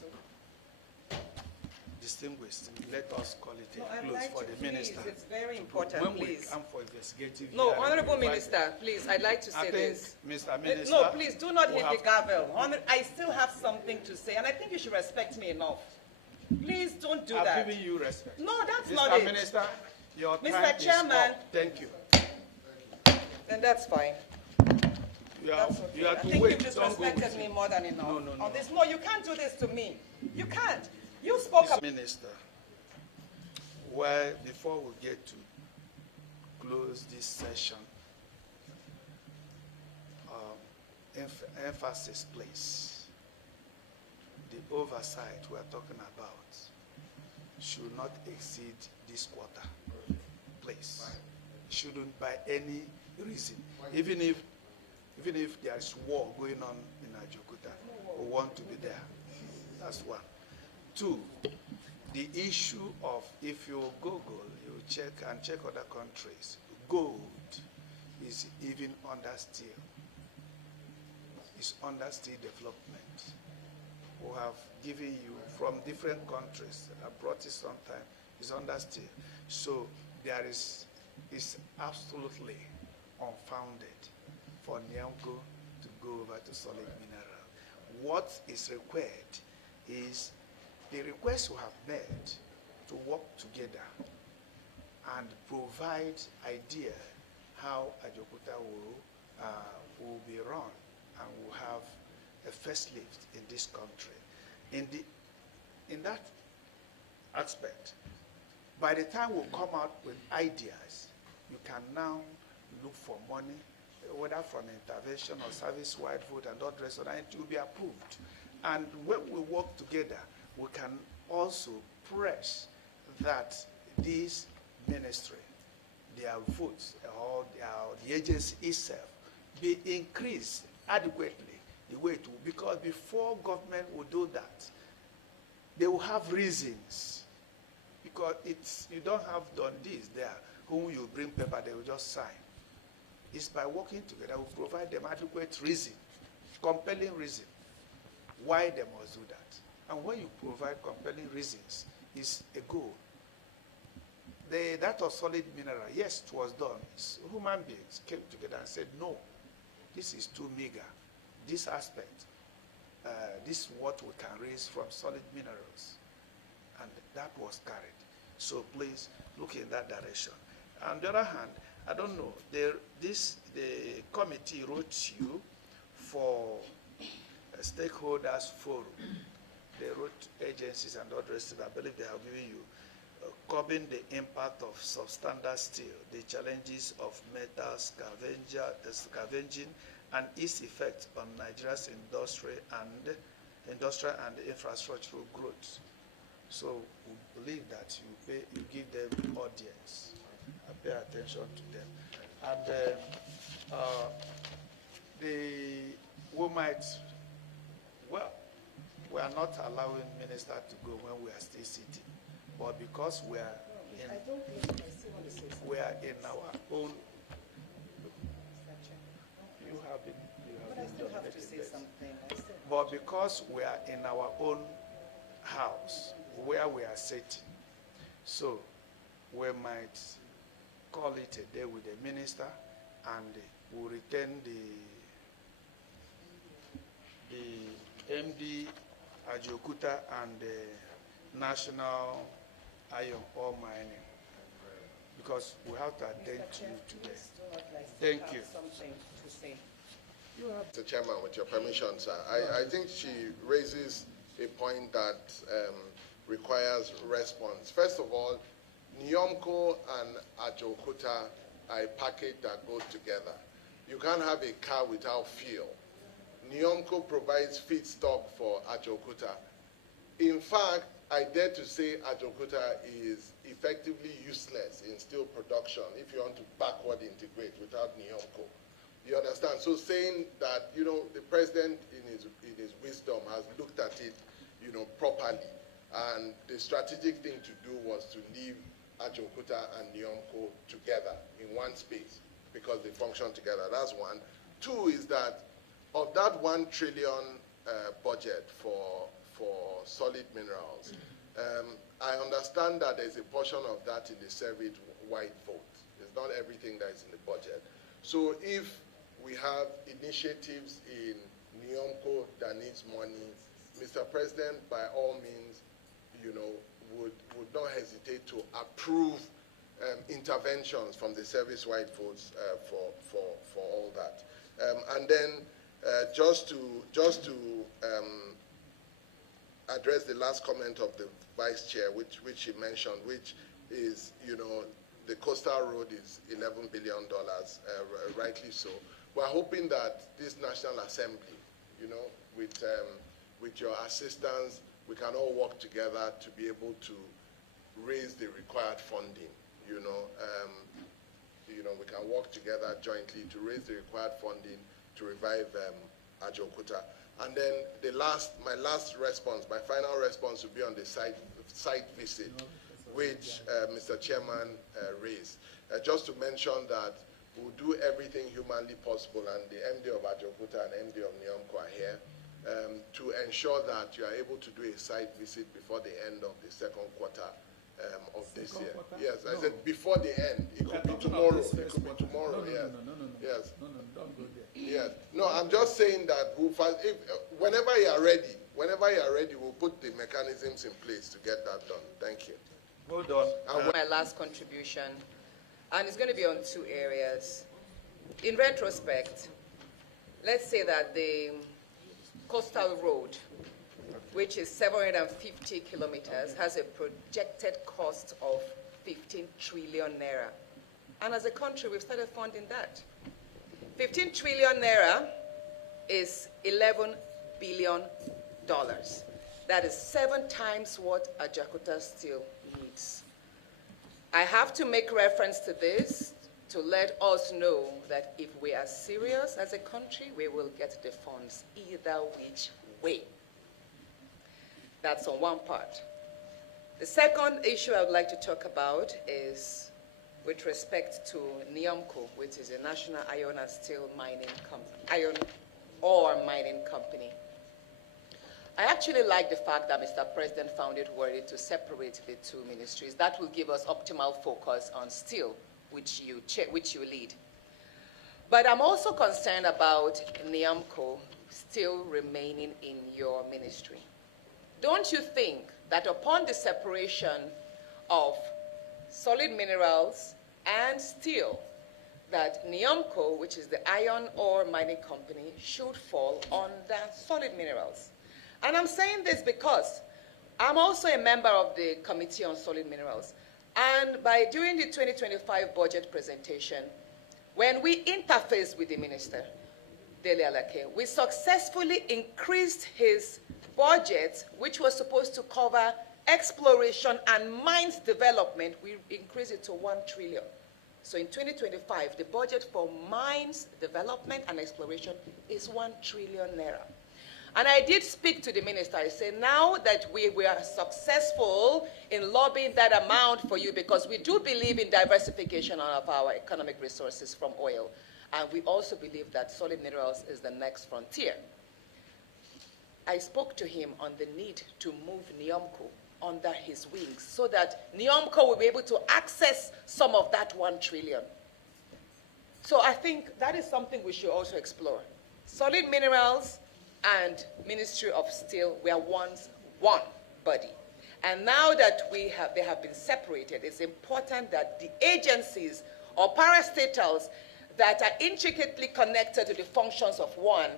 so. Distinguished, let us call it No, a I'd close like for to, the please, minister. it's very important, When please. we come for investigative No, hearing, Honorable we invite Minister, please, I'd like to them. I say think, this. Mr. Minister, No, please, do not we hit the have- gavel. I still have something to say, and I think you should respect me enough. Please don't do I've that. given you respect. No, that's Mr. not it. Minister, your Mr. time Chairman. is up. Thank you. Then that's fine. You That's have, okay. you have I to think wait. you've Don't go disrespected with me it. more than enough. No, no, no. On this, no, you can't do this to me. You can't. You spoke about... Minister, well, before we get to close this session, emphasis, please. The oversight we are talking about should not exceed this quarter, please. Shouldn't by any reason, even if there is war going on in Ajokuta, we want to be there. That's one. Two, the issue of, if you Google, you check other countries, gold is even under steel. It's under steel development. We have given you from different countries. I brought it sometime. It's under steel. So there is, it's absolutely unfounded for Niamco to go over to solid mineral. What is required is the request we have made to work together and provide idea how Ajokuta will be run and will have a first lift in this country. In that aspect, by the time we come out with ideas, you can now look for money, whether from intervention or service-wide vote and all the rest of that, it will be approved. And when we work together, we can also press that this ministry, their votes, or the agency itself, be increased adequately the way it will. Because before government will do that, they will have reasons. Because you don't have done this there, whom you bring paper, they will just sign. It's by working together, we provide them adequate reason, compelling reason, why they must do that. And when you provide compelling reasons, it's a goal. That of solid mineral, yes, it was done. Human beings came together and said, no, this is too meager. This aspect, this is what we can raise from solid minerals. And that was carried. So please look in that direction. On the other hand, I don't know, the committee wrote you for a stakeholders forum. They wrote agencies and all the rest of it. I believe they have given you curbing the impact of substandard steel, the challenges of metal scavenging and its effect on Nigeria's industrial and infrastructural growth. So we believe that you give them audience and pay attention to them. And we are not allowing minister to go when we are still sitting, but because we are in, I don't think I still want to say something. we are in our own. You have been. But I still have to say something. But because we are in our own house where we are sitting, so we might call it a day with the minister, and we'll return the MD Ajokuta and the National Iron Ore Mining, because we have to attend to you today. Thank you. Something to say. Mr. Chairman, with your permission, sir, I think she raises a point that requires response. First of all, Niamco and Ajokuta are a package that goes together. You can't have a car without fuel. Niamco provides feedstock for Ajokuta. In fact, I dare to say Ajokuta is effectively useless in steel production if you want to backward integrate without Niamco. You understand? So saying that, you know, the president in his wisdom has looked at it, you know, properly. And the strategic thing to do was to leave Ajokuta and Niamco together in one space because they function together. That's one. Two is that of that 1 trillion budget for for solid minerals. I understand that there's a portion of that in the service-wide vote. It's not everything that is in the budget. So if we have initiatives in NIOMCO that needs money, Mr. President, by all means, you know, would not hesitate to approve interventions from the service-wide votes for all that. And then just to address the last comment of the Vice Chair, which she mentioned, which is, you know, the coastal road is $11 billion, rightly so. We're hoping that this National Assembly, you know, with your assistance, we can all work together to be able to raise the required funding. You know, we can work together jointly to raise the required funding to revive Ajaokuta. And then my last response, my final response will be on the site visit, which Mr. Chairman raised. Just to mention that we'll do everything humanly possible, and the MD of Ajaokuta and MD of NIOMCO are here, to ensure that you are able to do a site visit before the end of the second quarter of this year. Yes, I said before the end. It could be tomorrow. It could be tomorrow, yes. Yes. No, don't go there. Yes. No, I'm just saying that whenever you are ready, we'll put the mechanisms in place to get that done. Thank you. Well done. My last contribution, and it's going to be on two areas. In retrospect, let's say that the coastal road, which is 750 kilometers, has a projected cost of 15 trillion naira. And as a country, we've started funding that. 15 trillion naira is $11 billion. That is 7 times what Ajaokuta Steel needs. I have to make reference to this to let us know that if we are serious as a country, we will get the funds either which way. That's on one part. The second issue I would like to talk about is with respect to NIOMCO, which is a national iron and steel mining company, iron ore mining company. I actually like the fact that Mr. President found it worthy to separate the two ministries. That will give us optimal focus on steel, which you lead. But I'm also concerned about NIOMCO still remaining in your ministry. Don't you think that upon the separation of solid minerals and steel, that NIOMCO, which is the iron ore mining company, should fall under solid minerals? And I'm saying this because I'm also a member of the Committee on Solid Minerals. And during the 2025 budget presentation, when we interfaced with the minister, Dele Alake, we successfully increased his budget, which was supposed to cover exploration and mines development. We increased it to 1 trillion. So in 2025, the budget for mines development and exploration is 1 trillion naira. And I did speak to the minister. I said, now that we are successful in lobbying that amount for you, because we do believe in diversification of our economic resources from oil, and we also believe that solid minerals is the next frontier. I spoke to him on the need to move NIOMCO under his wings so that NIOMCO will be able to access some of that 1 trillion. So I think that is something we should also explore. Solid minerals and Ministry of Steel were once one body. And now that they have been separated, it's important that the agencies or parastatals that are intricately connected to the functions of one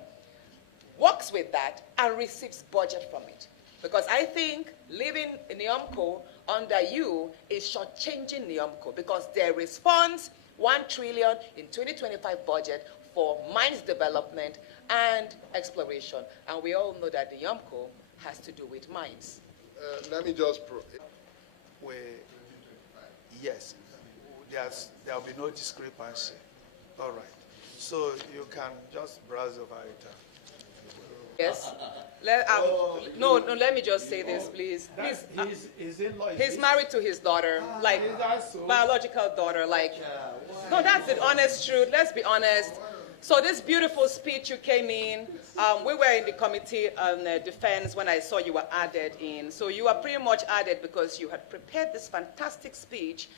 works with that and receives budget from it. Because I think leaving NIOMCO under you is shortchanging NIOMCO, because there is funds, 1 trillion in 2025 budget for mines development and exploration. And we all know that NIOMCO has to do with mines. Let me just... Yes, there will be no discrepancy. All right. So you can just browse over it. Yes. No, let me just say this, please. He's married to his daughter, like biological daughter. Like, no, that's the honest truth. Let's be honest. So this beautiful speech you came in, we were in the committee on defense when I saw you were added in. So you were pretty much added because you had prepared this fantastic speech,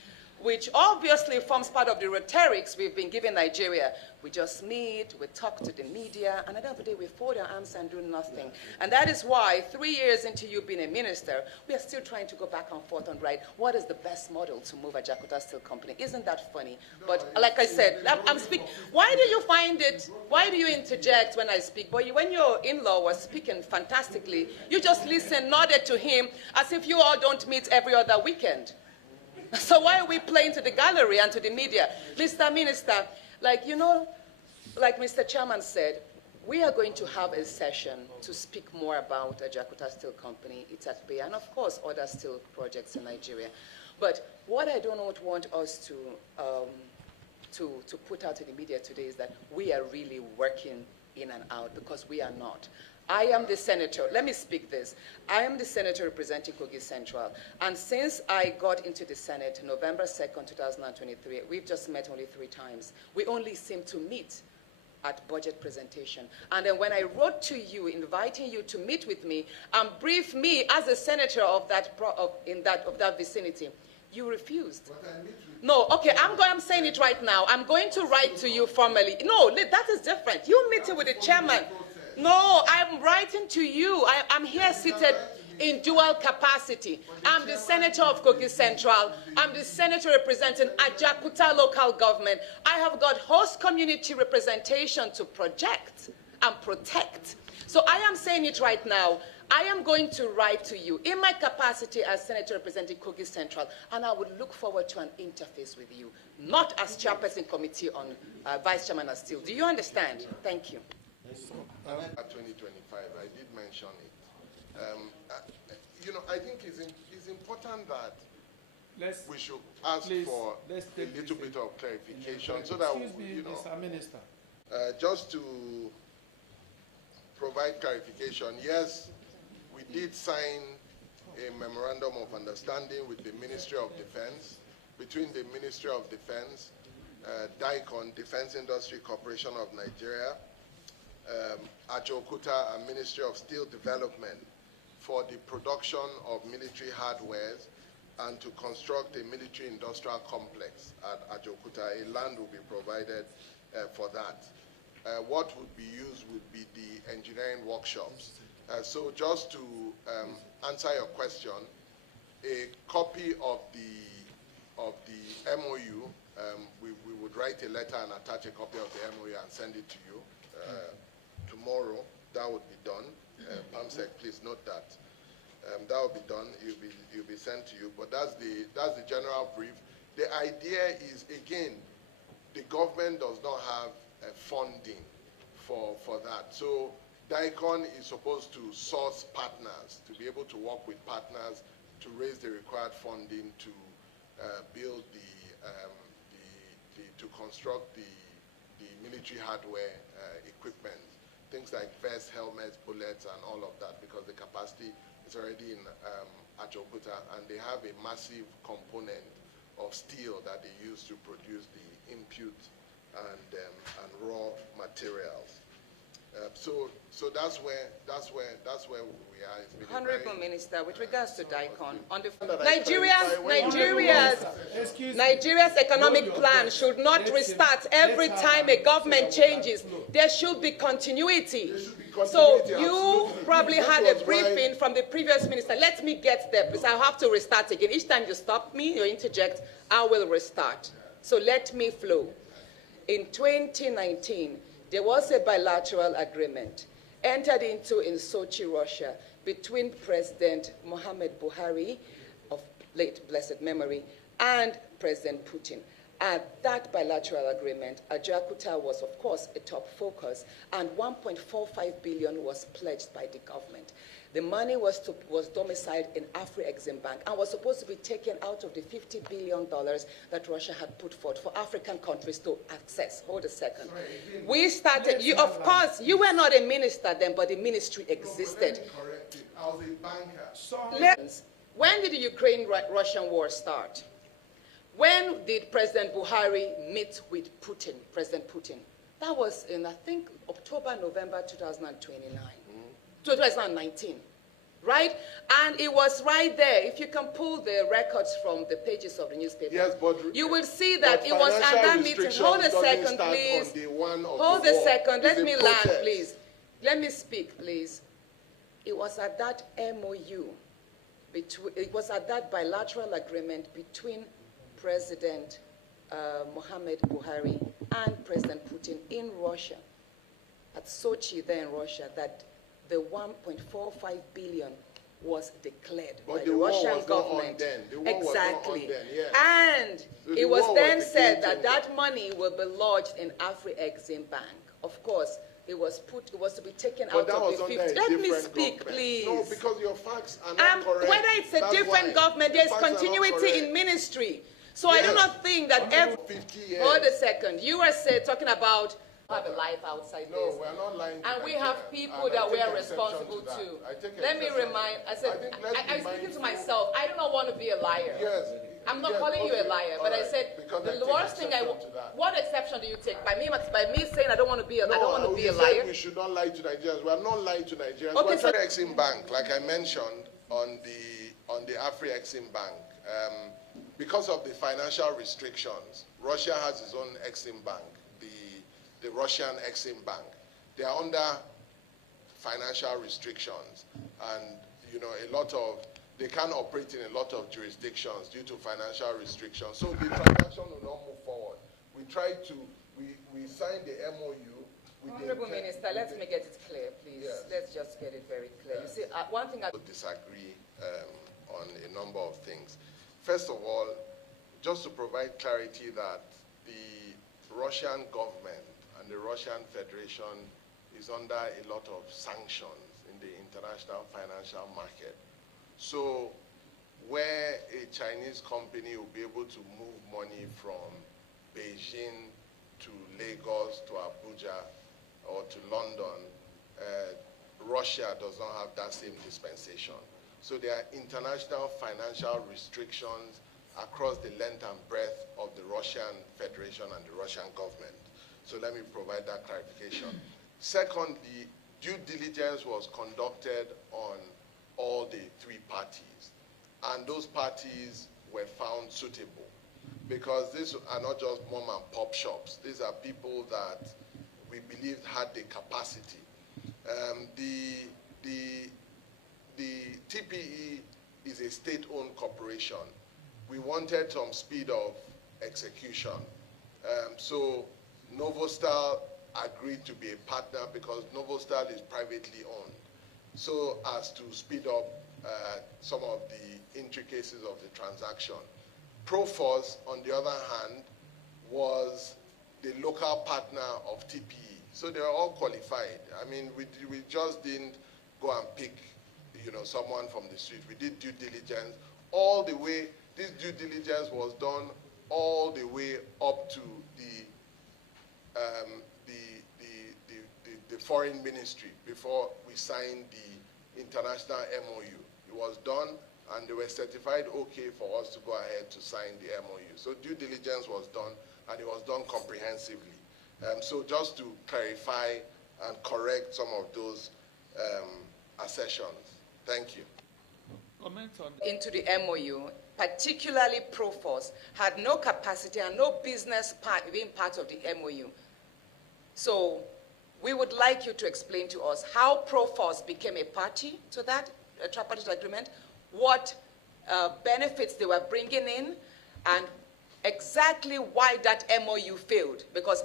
which obviously forms part of the rhetorics we've been giving Nigeria. We just meet, we talk to the media, and at the end of the day, we fold our arms and do nothing. And that is why 3 years into you being a minister, we are still trying to go back and forth on, right, what is the best model to move Ajaokuta Steel Company? Isn't that funny? But like I said, I'm speaking. Why do you find it, why do you interject when I speak? But when your in-law was speaking fantastically, you just listened, nodded to him, as if you all don't meet every other weekend. So why are we playing to the gallery and to the media? Mr. Minister, like Mr. Chairman said, we are going to have a session to speak more about Ajaokuta Steel Company, Itakpe, and of course other steel projects in Nigeria. But what I do not want us to put out to the media today is that we are really working in and out, because we are not. I am the senator, let me speak this. I am the senator representing Kogi Central. And since I got into the Senate, November 2nd, 2023, we've just met only 3 times. We only seem to meet at budget presentation. And then when I wrote to you, inviting you to meet with me and brief me as a senator of that vicinity, you refused. No, okay, I'm saying it right now. I'm going to write to you formally. No, that is different. You meeting with the chairman. No, I'm writing to you. I'm here seated in dual capacity. I'm the senator of Kogi Central. I'm the senator representing Ajaokuta local government. I have got host community representation to project and protect. So I am saying it right now. I am going to write to you in my capacity as senator representing Kogi Central, and I would look forward to an interface with you, not as chairperson committee on vice chairman of steel. Do you understand? Thank you. At 2025, I did mention it. I think it's important that we should ask for a little bit of clarification so that, Mr. Minister. Just to provide clarification, yes, we did sign a memorandum of understanding with the Ministry of Defense, between the Ministry of Defense, DICON, Defense Industry Corporation of Nigeria, Ajaokuta, and Ministry of Steel Development for the production of military hardwares and to construct a military industrial complex at Ajaokuta. A land will be provided for that. What would be used would be the engineering workshops. So just to answer your question, a copy of the MOU, we would write a letter and attach a copy of the MOU and send it to you. Tomorrow, that would be done. PAMSEC, please note that. That will be done. You'll be sent to you. But that's the general brief. The idea is, again, the government does not have funding for that. So DICON is supposed to source partners, to be able to work with partners to raise the required funding to build to construct the military hardware equipment, things like vests, helmets, bullets, and all of that, because the capacity is already in Ajaokuta, and they have a massive component of steel that they use to produce the input and raw materials. So that's where we are. Honorable Minister, with regards to DICON, on the Nigeria's economic plan should not restart every time a government changes. There should be continuity. So you probably had a briefing from the previous minister. Let me get there, because I'll have to restart again. Each time you stop me, you interject, I will restart. So let me flow. In 2019, there was a bilateral agreement entered into in Sochi, Russia, between President Mohamed Buhari, of late blessed memory, and President Putin. At that bilateral agreement, Ajaokuta was, of course, a top focus, and 1.45 billion was pledged by the government. The money was domiciled in Afrexim Bank and was supposed to be taken out of the $50 billion that Russia had put forth for African countries to access. Hold a second. We started, of course, you were not a minister then, but the ministry existed. I was a banker. When did the Ukraine-Russian war start? When did President Buhari meet with Putin, President Putin? That was in, I think, October, November 2019, right? And it was right there. If you can pull the records from the pages of the newspaper, Yes, but you will see that but it was at that financial meeting. restrictions Hold a doesn't second, start please. on day one of Hold the a war. second. It's Let a me protest. land, please. Let me speak, please. It was at that MOU, it was at that bilateral agreement between President Mohamed Buhari and President Putin in Russia, at Sochi there in Russia, that the 1.45 billion was declared But by the the war Russian was not on government. then. The war was not Exactly. on then, yes. And So it the was war then was the said game that changer. that money will be lodged in Afri-Exim Bank. Of course, it was to be taken But out that of was the under 50. a Let me different speak, government. please. No, because your facts are not correct. Whether it's a That's different why. government, The there's facts are not continuity in correct. ministry. So I do Yes. not think that every... 50 years. Hold a second. You are talking about have a life outside No, this. we're not lying to And we Nigeria. have people And I that we take are exception responsible to that. to. I take Let me exception. remind, I think let's I'm be speaking to mindful. myself. I do not want to be a liar. Yes. I'm not yes, calling you a okay, liar, all but I right, said because I the take worst thing exception to that. what exception do you take? By me saying I don't want to be a, I don't want to be you a said liar? we should not lie to Nigerians. We are not lying to Nigerians. Okay, We're so- trying to Exim Bank, like I mentioned on the Afri-Exim Bank. Because of the financial restrictions, Russia has its own Exim Bank, the Russian Exim Bank. They are under financial restrictions, and they can't operate in a lot of jurisdictions due to financial restrictions. So the transaction will not move forward. We signed the MOU. Honorable Minister, let me get it clear, please. Yes. Let's just get it very clear. Yes. You see, one thing I Disagree on a number of things. First of all, just to provide clarity that the Russian government and the Russian Federation is under a lot of sanctions in the international financial market. So where a Chinese company will be able to move money from Beijing to Lagos to Abuja or to London, Russia does not have that same dispensation. So there are international financial restrictions across the length and breadth of the Russian Federation and the Russian government. So let me provide that clarification. Secondly, due diligence was conducted on all the three parties, and those parties were found suitable, because these are not just mom and pop shops. These are people that we believed had the capacity. The TPE is a state-owned corporation. We wanted some speed of execution. So Novostal agreed to be a partner because Novostal is privately owned, so as to speed up some of the intricacies of the transaction. Proforce, on the other hand, was the local partner of TPE. So they were all qualified. I mean, we just didn't go and pick, someone from the street. We did due diligence all the way. This due diligence was done all the way up to the foreign ministry before we signed the international MOU. It was done, and they were certified okay for us to go ahead to sign the MOU. So due diligence was done, and it was done comprehensively. So just to clarify and correct some of those assertions. Thank you. Comment on Into the MOU, particularly Proforce, had no capacity and no business being part of the MOU. So we would like you to explain to us how Proforce became a party to that tripartite agreement, what benefits they were bringing in, and exactly why that MOU failed. Because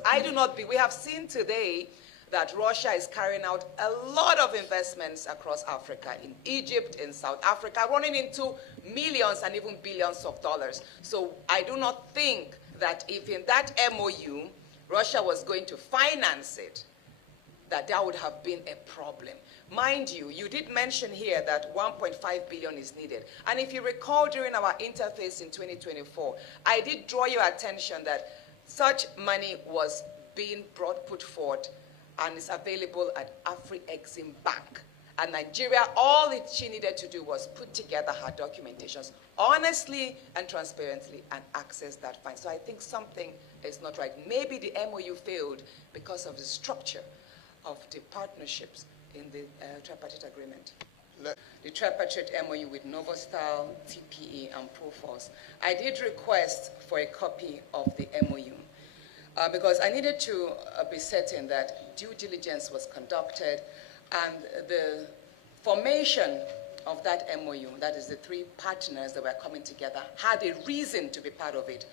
we have seen today that Russia is carrying out a lot of investments across Africa, in Egypt, in South Africa, running into millions and even billions of dollars. So I do not think that if in that MOU, Russia was going to finance it, that would have been a problem. Mind you, you did mention here that 1.5 billion is needed. And if you recall during our interface in 2024, I did draw your attention that such money was being put forth and is available at Afri-Exim Bank. And Nigeria, all that she needed to do was put together her documentations honestly and transparently and access that fund. So I think something is not right. Maybe the MOU failed because of the structure of the partnerships in the tripartite agreement. The tripartite MOU with Novostal, TPE, and Proforce. I did request for a copy of the MOU because I needed to be certain that due diligence was conducted and the formation of that MOU, that is the three partners that were coming together, had a reason to be part of it.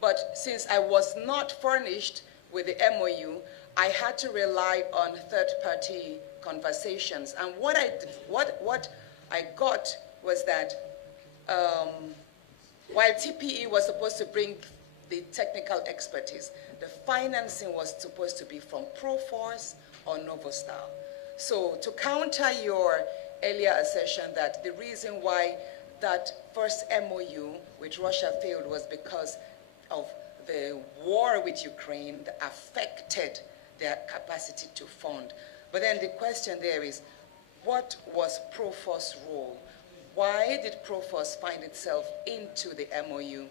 But since I was not furnished with the MOU, I had to rely on third-party conversations. And what I got was that while TPE was supposed to bring the technical expertise, the financing was supposed to be from Proforce or Novostal. So to counter your earlier assertion that the reason why that first MOU with Russia failed was because of the war with Ukraine that affected their capacity to fund. But then the question there is, what was Proforce's role? Why did Proforce find itself into the MOU?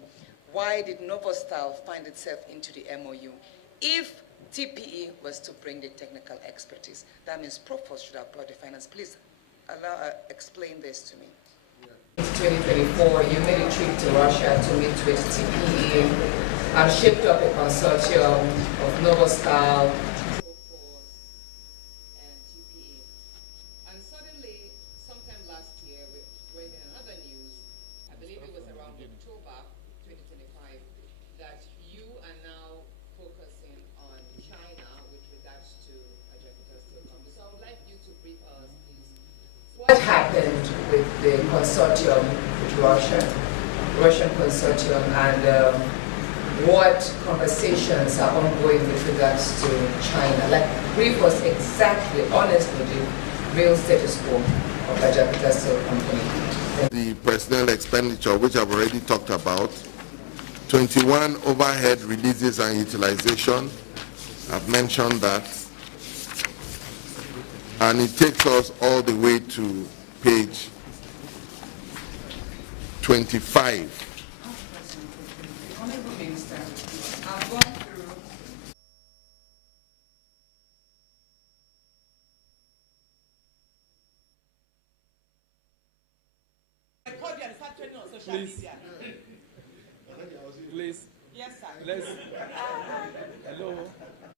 Why did Novostal find itself into the MOU? If TPE was to bring the technical expertise, that means Proforce should have brought the finance. Please explain this to me. In 2024, you made a trip to Russia to meet with TPE and shaped up a consortium of Novostal, Proforce, and TPE. And suddenly, sometime last year, we read in another news, I believe it was around October 2025, that you are now focusing on China with regards to Ajapita Steel Company. So I would like you to brief us, please. What happened with the consortium with Russian consortium, and what conversations are ongoing with regards to China? Like, brief us exactly, honestly, the real status quo of Ajapita Steel Company. The personnel expenditure, which I've already talked about, 21 overhead releases and utilization, I've mentioned that, and it takes us all the way to page 25. Honorable Minister, I've gone through. Please. Please. Yes, sir. Let's. Hello.